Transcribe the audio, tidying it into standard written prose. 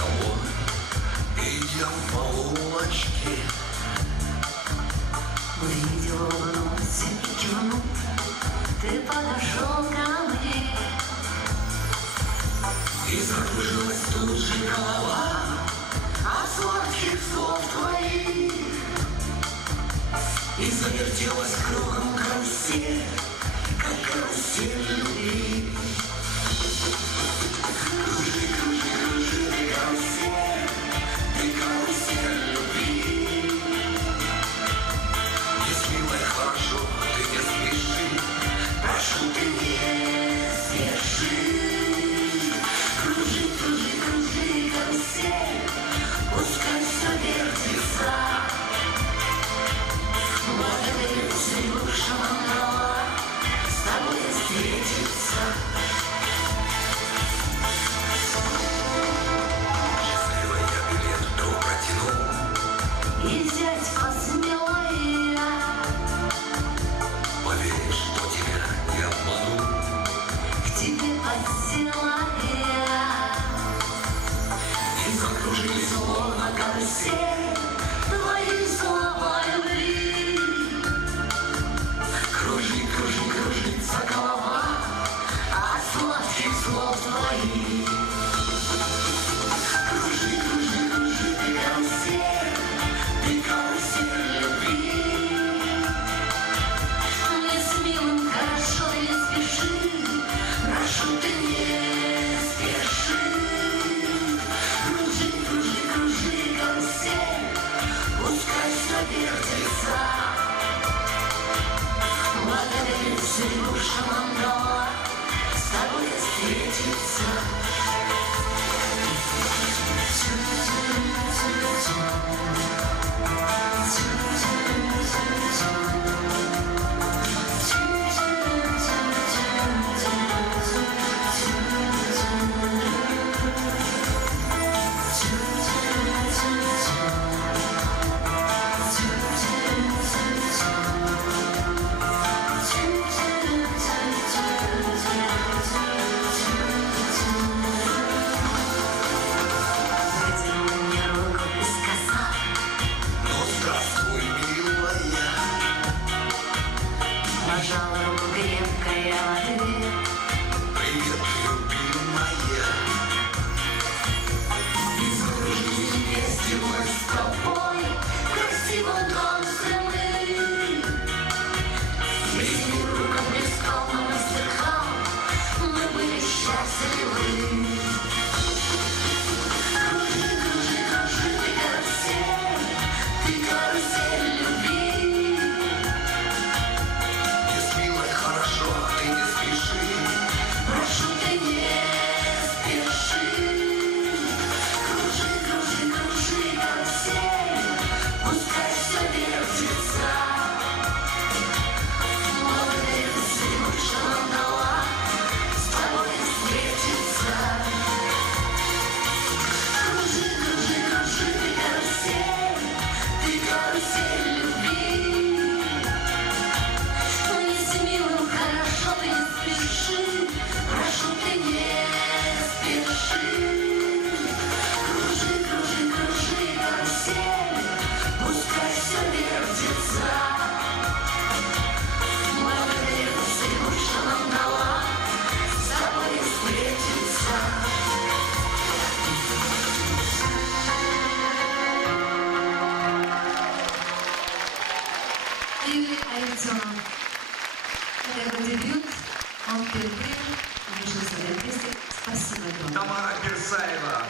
салон, идем по улочке. Увидел, улыбнулся и кивнул, ты подошел ко мне. И закружилась тут же голова от сладких слов твоих. И завертелась кругом карусель, как карусель любви. Кружи, кружи, кружи, ты карусель любви. Если милая, хорошо, ты не спеши, прошу, ты не спеши. Кружи, кружи, кружи, карусель, пускай все вертится. Благодарю судьбу, что нам дала с тобой встретиться. Счастливый я билет вдруг протянул, И взять посмела я. поверишь, что тебя не обманул. К тебе подсела я. И закружились Словно карусель твои слова любви. кружи, кружи, кружится голова От сладких слов твоих. Кружи, кружи, кружи, Ты карусель любви. Мне с милым хорошо, не спеши, прошу, ты не спеши. Кружи, кружи, кружи, карусель, пускай все вертится. Благодарю судьбу, что нам дала с тобой встретиться. Протянул мне руку и сказал: ну здравствуй, милая. пожала руку крепко, я в ответ. Привет, любимая. И закружились вместе мы с тобой В красивом танце мы. Весь мир руком плескал, но мы слыхал, мы были счастливы. Кружи, кружи, кружи, ты карусель любви. Если милая, хорошо, ты не спеши. Прошу, ты не спеши. Кружи, кружи, кружи, карусель, пускай все вертится. Благодарю судьбу, что нам дала с тобой встретиться. Кружи, кружи, кружи, ты карусель любви. Мне с милым хорошо, ты не спеши, прошу, ты не спеши. Кружи, кружи, кружи, карусель, пускай все вертится. Благодарю судьбу, что нам дала с тобой встретиться. Юрий Александров. Это его дебют. Он впервые вышел с этой песней. Спасибо огромное. Тамара Персаева.